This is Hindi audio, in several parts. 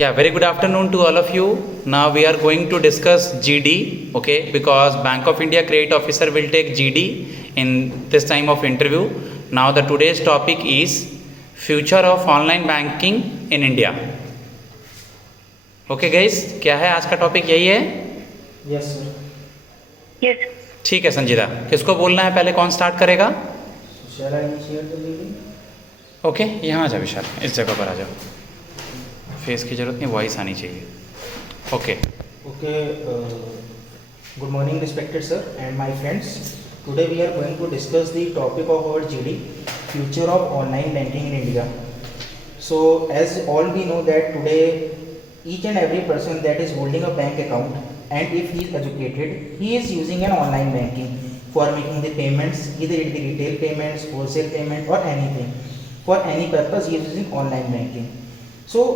Yeah, very good afternoon to all of you. Now we are going to discuss GD, okay, because Bank of India credit officer will take GD in this time of interview. Now the today's topic is future of online banking in India. Okay guys, क्या है आज का टॉपिक यही है? Yes sir. यस। ठीक है संजीदा, किसको बोलना है पहले, कौन स्टार्ट करेगा? शैल I initiate the meeting? Okay, यहाँ आ जाओ विशाल, इस जगह पर आ जाओ। फेस की जरूरत नहीं, वॉइस आनी चाहिए। Okay okay, good morning respected sir and my friends. Today we are going to discuss the topic of our GD, future of online banking in India. So as all we know that today each and every person that is holding a bank account and if he is educated, he is using an online banking for making the payments, either it be retail payments, wholesale payment or anything. For any purpose he is using online banking. So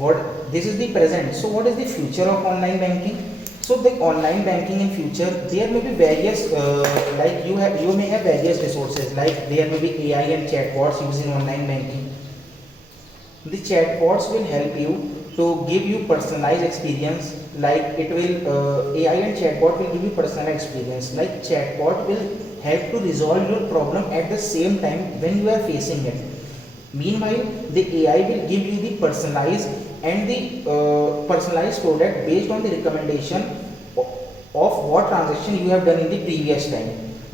what this is the present. So what is the future of online banking? So the online banking in future, there may be various like you may have various resources, like there may be AI and chatbots using online banking. The chatbots will help you to give you personalized experience, like it will AI and chatbot will give you personalized experience. Like chatbot will help to resolve your problem at the same time when you are facing it. Meanwhile the AI will give you the personalized and the personalized product based on the recommendation of what transaction you have done in the previous time.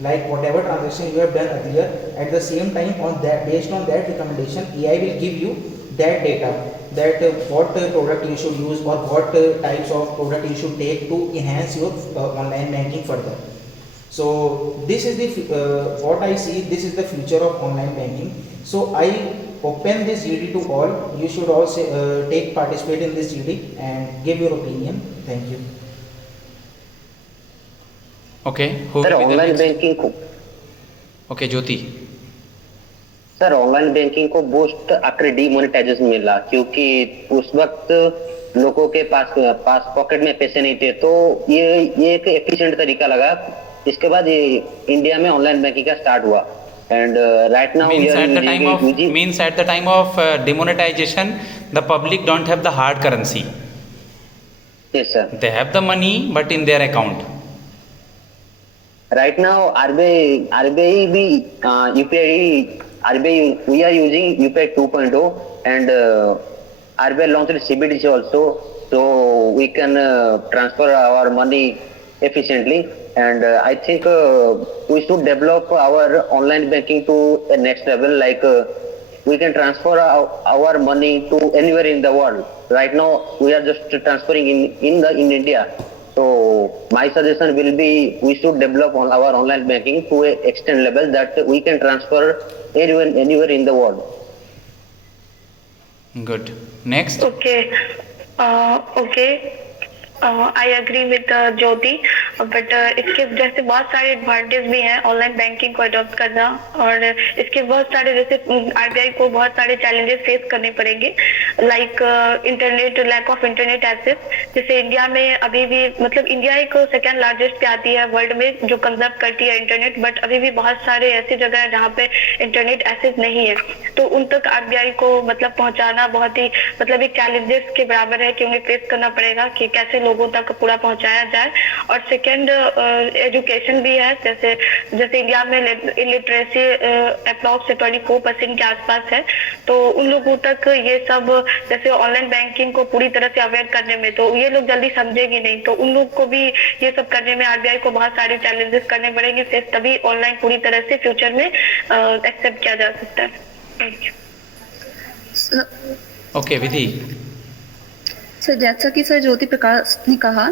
Like whatever transaction you have done earlier, at the same time on that, based on that recommendation, AI will give you that data, that what product you should use or what types of product you should take to enhance your online banking further. So this is the what I see, this is the future of online banking. So I open this GD to all. You should also participate in this GD and give your opinion. Thank you. Okay, sir online banking को ओके ज्योति। सर ऑनलाइन बैंकिंग को बूस्ट आखिर डीमोनेटाइजेशन मिला, क्योंकि उस वक्त लोगों के पास पॉकेट में पैसे नहीं थे, तो ये एक एफिशिएंट तरीका लगा। इसके बाद ये इंडिया में ऑनलाइन बैंकिंग का स्टार्ट हुआ and right now means at the time of demonetization the public don't have the hard currency. Yes sir, They have the money but in their account. right now RBI भी UPI we are using UPI 2.0 and RBI launched CBDC also, so we can transfer our money efficiently, and I think we should develop our online banking to a next level, like we can transfer our money to anywhere in the world. Right now we are just transferring in India. So my suggestion will be we should develop on our online banking to a extent level that we can transfer anywhere in the world. Good. Next. Okay okay, I agree with Jyoti, but इसके जैसे बहुत सारे एडवांटेज भी हैं ऑनलाइन बैंकिंग को अडॉप्ट करना, और इसके बहुत सारे जैसे आरबीआई को बहुत सारे चैलेंजेस फेस करने पड़ेंगे, like internet, lack of internet access. जैसे इंडिया में अभी भी, मतलब इंडिया एक सेकेंड लार्जेस्ट पे आती है वर्ल्ड में जो कंजर्व करती है इंटरनेट, बट अभी भी बहुत सारे ऐसी जगह है जहाँ पे इंटरनेट एक्सेस नहीं है, तो उन तक आरबीआई को मतलब पहुंचाना बहुत ही मतलब एक चैलेंजेस के बराबर है कि उन्हें फेस करना पड़ेगा कि कैसे लोगों तक पूरा पहुंचाया जाए। और सेकंड एजुकेशन भी है, जैसे इंडिया में इलिटरेसी अप्रॉक्स 24% के आसपास है, तो उन लोगों तक ये सब जैसे ऑनलाइन बैंकिंग को पूरी तरह से अवेयर करने में, तो ये लोग जल्दी समझेंगे नहीं, तो उन लोग को भी ये सब करने में आरबीआई को बहुत सारे चैलेंजेस करने पड़ेंगे फेस, तभी ऑनलाइन पूरी तरह से फ्यूचर में एक्सेप्ट किया जा सकता है। Thank you. Okay Vidhi. Sir जैसा कि सर ज्योति प्रकाश ने कहा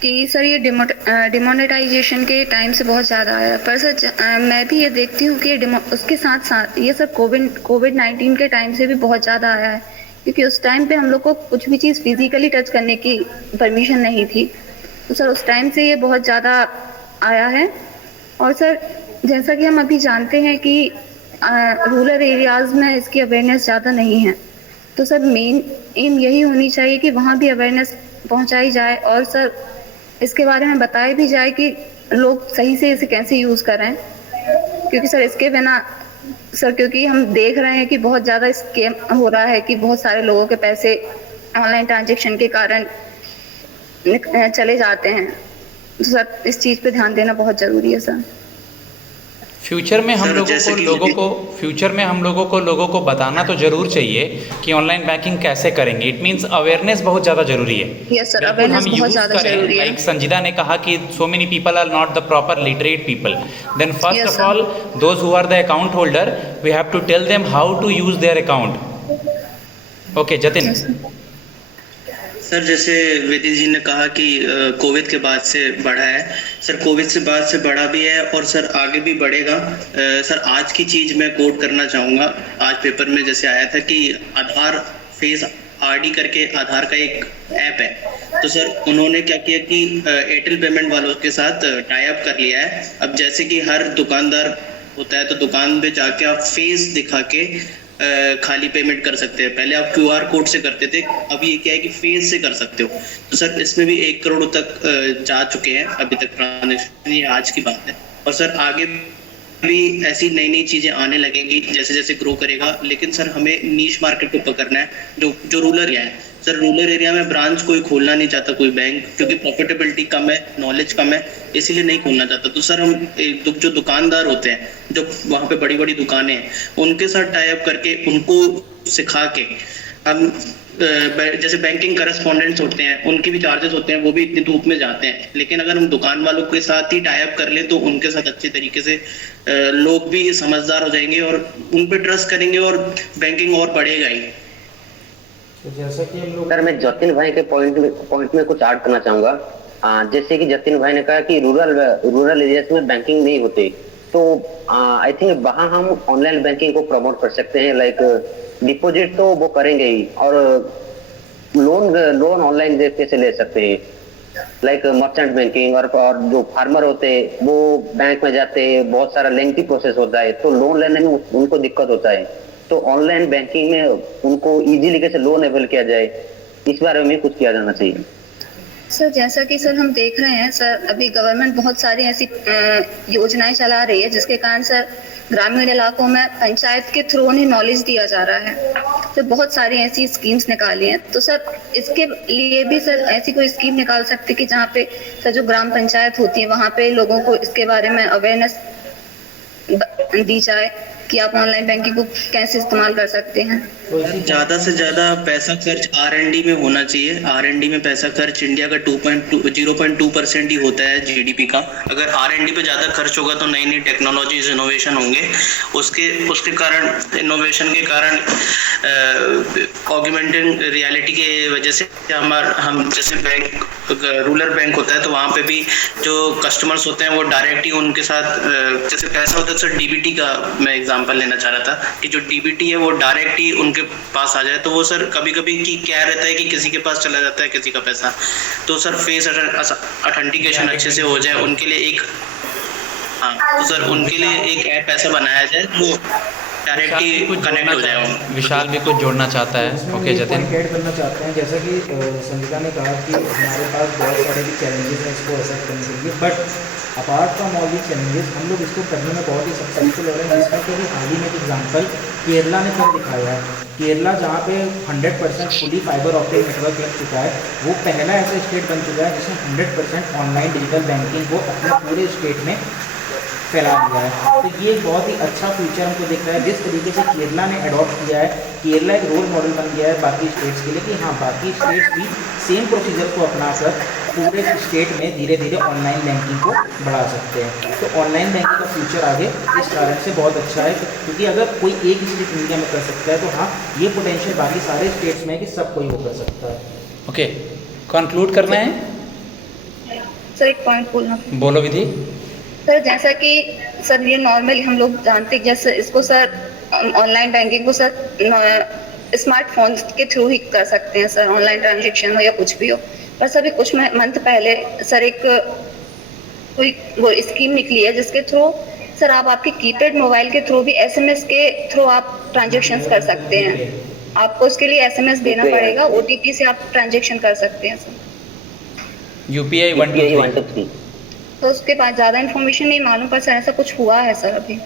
कि सर ये डिमोनेटाइजेशन के टाइम से बहुत ज़्यादा आया, पर सर मैं भी ये देखती हूँ कि उसके साथ साथ ये सर कोविड-19 के टाइम से भी बहुत ज़्यादा आया है, क्योंकि उस टाइम पे हम लोग को कुछ भी चीज़ फिजिकली टच करने की परमिशन नहीं थी, तो सर उस टाइम से ये बहुत ज़्यादा आया है। और सर जैसा कि हम अभी जानते हैं कि रूरल एरियाज़ में इसकी अवेयरनेस ज़्यादा नहीं है, तो सर मेन एम यही होनी चाहिए कि वहाँ भी अवेयरनेस पहुँचाई जाए, और सर इसके बारे में बताया भी जाए कि लोग सही से इसे कैसे यूज़ करें, क्योंकि सर इसके बिना सर, क्योंकि हम देख रहे हैं कि बहुत ज़्यादा स्कैम हो रहा है कि बहुत सारे लोगों के पैसे ऑनलाइन ट्रांजेक्शन के कारण चले जाते हैं। तो सर इस चीज़ पे ध्यान देना बहुत ज़रूरी है सर। फ्यूचर में हम सर, लोगों जैसे को कि- लोगों को बताना तो जरूर चाहिए कि ऑनलाइन बैंकिंग कैसे करेंगे। इट मीन्स अवेयरनेस बहुत ज़्यादा जरूरी है। यस सर, बिल्कुल अवेयरनेस हम बहुत यूज ज़्यादा करें, ज़रूरी है। लाइक संजीदा ने कहा कि so many people are not the proper literate people, then first Yes, of sir. All those who are the account holder we have to tell them how to use their account. Okay Jatin. Yes, sir. Sir, जैसे विधि जी ने कहा कि कोविड के बाद से बढ़ा है। सर, कोविड से बाद से बढ़ा भी है और सर आगे भी बढ़ेगा। सर, आज की चीज़ मैं कोट करना चाहूँगा। आज पेपर में जैसे आया था कि आधार फेस आरडी करके आधार का एक ऐप है। तो सर उन्होंने क्या किया कि एयरटेल पेमेंट वालों के साथ टाई अप कर लिया है। अब जैसे कि हर दुकानदार होता है तो दुकान पे जाके आप फेस दिखा के खाली पेमेंट कर सकते हैं। पहले आप क्यूआर कोड से करते थे, अब ये क्या है कि फेस से कर सकते हो। तो सर इसमें भी 1 करोड़ तक जा चुके हैं अभी तक ट्रांजेक्शन, ये आज की बात है। और सर आगे भी ऐसी नई नई चीजें आने लगेंगी जैसे जैसे ग्रो करेगा। लेकिन सर हमें नीश मार्केट को पकड़ना है, जो रूरल एरिया है। सर रूरल एरिया में ब्रांच कोई खोलना नहीं चाहता कोई बैंक, क्योंकि प्रॉफिटेबिलिटी कम है, नॉलेज कम है, इसीलिए नहीं खोलना चाहता। तो सर हम जो दुकानदार होते हैं, जो वहाँ पे बड़ी बड़ी दुकानें हैं, उनके साथ टाई अप करके उनको सिखा के हम जैसे बैंकिंग करस्पॉन्डेंट्स होते हैं, उनके भी चार्जेस होते हैं, वो भी इतनी धूप में जाते हैं। लेकिन अगर हम दुकान वालों के साथ ही टाई अप कर लें तो उनके साथ अच्छे तरीके से लोग भी समझदार हो जाएंगे और उन पे ट्रस्ट करेंगे और बैंकिंग और बढ़ेगा ही। तो जैसा कि हम लोग सर मैं जतिन भाई के पॉइंट में कुछ ऐड करना चाहूंगा। जैसे कि जतिन भाई ने कहा कि रूरल एरियाज में बैंकिंग नहीं होते, तो आई थिंक वहाँ हम ऑनलाइन बैंकिंग को प्रमोट कर सकते हैं। लाइक डिपॉजिट तो वो करेंगे ही, और लोन ऑनलाइन कैसे ले सकते हैं। लाइक मर्चेंट बैंकिंग, और जो फार्मर होते हैं वो बैंक में जाते हैं, बहुत सारा लेंथी प्रोसेस होता है, तो लोन लेने में उनको दिक्कत होता है। तो ऑनलाइन बैंकिंग में उनको इजीली कैसे लोन अवेल किया जाए, इस बारे में कुछ किया जाना चाहिए। सर जैसा कि सर हम देख रहे हैं सर, अभी गवर्नमेंट बहुत सारी ऐसी योजनाएं चला रही है जिसके कारण सर ग्रामीण इलाकों में पंचायत के थ्रू उन्हें नॉलेज दिया जा रहा है। तो बहुत सारी ऐसी स्कीम्स निकाली हैं। तो सर इसके लिए भी सर ऐसी कोई स्कीम निकाल सकते कि जहाँ पे सर जो ग्राम पंचायत होती है वहाँ पे लोगों को इसके बारे में अवेयरनेस दी जाए कि आप ऑनलाइन बैंकिंग को कैसे इस्तेमाल कर सकते हैं। ज्यादा से ज्यादा पैसा खर्च R&D में होना चाहिए। R&D में पैसा खर्च इंडिया का 0.2% ही होता है जीडीपी का। अगर R&D पे ज्यादा खर्च होगा तो नई नई टेक्नोलॉजीज इनोवेशन होंगे, उसके कारण इनोवेशन के कारण ऑगमेंटेड रियलिटी के वजह से हम जैसे बैंक रूरल बैंक होता है तो वहाँ पे भी जो कस्टमर्स होते हैं वो डायरेक्ट ही उनके साथ जैसे पैसा होता है। सर डीबीटी का मैं एग्जांपल लेना चाह रहा था कि जो डीबीटी है वो डायरेक्ट ही उनके पास आ जाए। तो वो सर कभी कभी की क्या रहता है कि किसी के पास चला जाता है किसी का पैसा, तो सर फेस ऑथेंटिकेशन अच्छे से हो जाए उनके लिए एक तो सर उनके लिए एक ऐप ऐसा बनाया जाए तो डायरेक्टली कुछ कनेक्ट जोड़ना हो जाए। चाहे, विशाल भी कुछ जोड़ना चाहता है। इसमें ओके हम एक जतिन। पॉइंट ऐड करना चाहते हैं। जैसा कि संगीता ने कहा कि हमारे पास बहुत सारे भी चैलेंजेस हैं इसको एक्सेप्ट करने के लिए, but apart from all the challenges हम लोग इसको करने में बहुत ही सक्सेसफुल हो रहे हैं। जिसमें कि हाल ही में एक एग्जाम्पल केरला ने कर दिखाया है। केरला जहाँ पे 100% फुली फाइबर ऑप्टिक नेटवर्क लग चुका है, वो पहला ऐसा स्टेट बन चुका है जिसने 100% ऑनलाइन डिजिटल बैंकिंग को अपने पूरे स्टेट में फैला दिया है। तो ये एक बहुत ही अच्छा फ्यूचर हमको दिख रहा है। जिस तरीके से केरला ने अडॉप्ट किया है, केरला एक रोल मॉडल बन गया है बाकी स्टेट्स के लिए कि हाँ बाकी स्टेट्स भी सेम प्रोसीजर को अपनाकर पूरे स्टेट में धीरे धीरे ऑनलाइन बैंकिंग को बढ़ा सकते हैं। तो ऑनलाइन बैंकिंग का फ्यूचर आगे इस कारण से बहुत अच्छा है, क्योंकि अगर कोई एक स्टेट इंडिया में कर सकता है तो हाँ ये पोटेंशियल बाकी सारे स्टेट्स में है कि सब कोई वो कर सकता है। ओके कंक्लूड करना है। सर एक पॉइंट बोलना, बोलो विधि। सर जैसा कि सर ये नॉर्मली हम लोग जानते हैं, जैसे इसको सर ऑनलाइन बैंकिंग को सर स्मार्टफोन के थ्रू ही कर सकते हैं सर, ऑनलाइन ट्रांजेक्शन हो या कुछ भी हो। पर सभी कुछ मंथ पहले सर एक कोई वो स्कीम निकली है जिसके थ्रू सर आप आपके कीपैड मोबाइल के थ्रू भी SMS के थ्रू आप ट्रांजेक्शंस कर सकते हैं। आपको उसके लिए SMS देना पड़ेगा, OTP से आप ट्रांजेक्शन कर सकते हैं सर। UPI 1 2 3। तो उसके बाद ज़्यादा इन्फॉर्मेशन नहीं मालूम, पर सर ऐसा कुछ हुआ है सर अभी।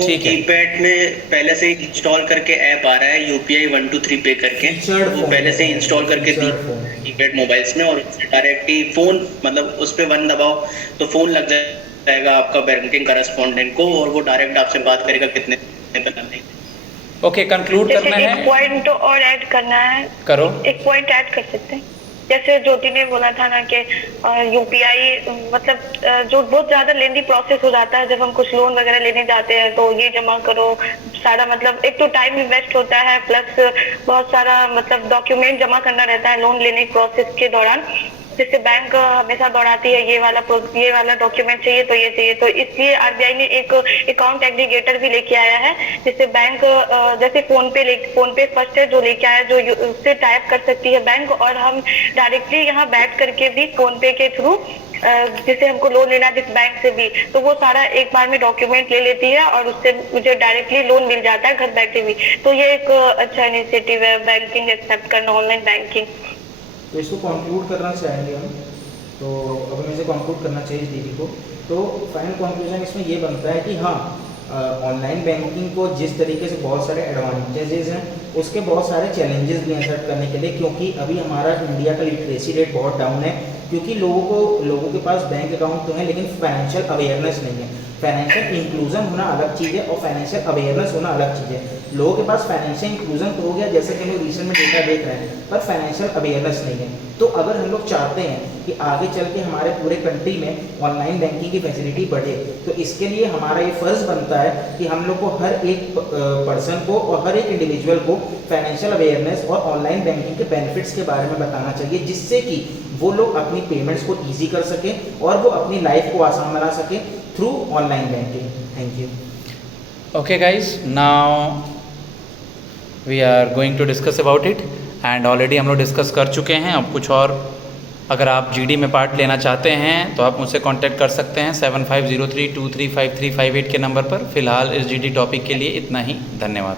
वो ठीक है। कीपैड में पहले से ही इंस्टॉल करके ऐप आ रहा है UPI 123 पे करके, Featured वो phone पहले से ही है, इंस्टॉल करके दी featured phone। कीपैड मोबाइल्स में, और उससे डायरेक्ट ही फोन, मतलब उस पे 1 दबाओ तो फोन लग जाएगा आपका बैंकिंग करस्पॉन्डेंट को, और वो डायरेक्ट आपसे बात करेगा कितने पे करना है। ओके, कंक्लूड जैसे करना एक है, पॉइंट और ऐड करना है, करो। एक पॉइंट ऐड कर सकते हैं। जैसे ज्योति ने बोला था ना कि यूपीआई मतलब जो बहुत ज्यादा लेंदी प्रोसेस हो जाता है जब हम कुछ लोन वगैरह लेने जाते हैं, तो ये जमा करो सारा, मतलब एक तो टाइम इन्वेस्ट होता है, प्लस बहुत सारा मतलब डॉक्यूमेंट जमा करना रहता है लोन लेने प्रोसेस के दौरान, जिससे बैंक हमेशा दौड़ाती है ये वाला डॉक्यूमेंट चाहिए तो ये चाहिए। तो इसलिए आरबीआई ने एक अकाउंट एग्रीगेटर भी लेके आया है, जिससे बैंक जैसे फोन पे फर्स्ट है जो लेके आया, जो उससे टाइप कर सकती है बैंक, और हम डायरेक्टली यहाँ बैठ करके भी फोन पे के थ्रू जिसे हमको लोन लेना है जिस बैंक से भी, तो वो सारा एक बार में डॉक्यूमेंट ले लेती है और उससे मुझे डायरेक्टली लोन मिल जाता है घर बैठे भी। तो ये एक अच्छा इनिशिएटिव है बैंकिंग एक्सेप्ट करना, ऑनलाइन बैंकिंग। तो इसको कंक्लूड करना चाहेंगे हम, तो अब हमें इसे कंक्लूड करना चाहिए इस दीदी को। तो फाइनल कंक्लूजन इसमें ये बनता है कि हाँ, ऑनलाइन बैंकिंग को जिस तरीके से बहुत सारे एडवांटेजेस हैं, उसके बहुत सारे चैलेंजेस भी हैं सेट करने के लिए, क्योंकि अभी हमारा इंडिया का लिटरेसी रेट बहुत डाउन है, क्योंकि लोगों के पास बैंक अकाउंट तो है लेकिन फाइनेंशियल अवेयरनेस नहीं है। फाइनेंशियल इंक्लूजन होना अलग चीज़ है और फाइनेंशियल अवेयरनेस होना अलग चीज़ है। लोगों के पास फाइनेंशियल इंक्लूजन तो हो गया, जैसे कि हम लोग रिसेंट में डेटा देख रहे हैं, पर फाइनेंशियल अवेयरनेस नहीं है। तो अगर हम लोग चाहते हैं कि आगे चल के हमारे पूरे कंट्री में ऑनलाइन बैंकिंग की फैसिलिटी बढ़े, तो इसके लिए हमारा ये फ़र्ज़ बनता है कि हम लोग को हर एक पर्सन को और हर एक इंडिविजुअल को फाइनेंशियल अवेयरनेस और ऑनलाइन बैंकिंग के बेनिफिट्स के बारे में बताना चाहिए, जिससे कि वो लोग अपनी पेमेंट्स को ईजी कर सकें और वो अपनी लाइफ को आसान बना सकें through online banking. Thank you. Okay guys, now we are going to discuss about it, and already हम लोग डिस्कस कर चुके हैं। अब कुछ और अगर आप जीडी में पार्ट लेना चाहते हैं तो आप मुझसे कांटेक्ट कर सकते हैं 7503235358 के नंबर पर। फ़िलहाल इस जीडी टॉपिक के लिए इतना ही, धन्यवाद।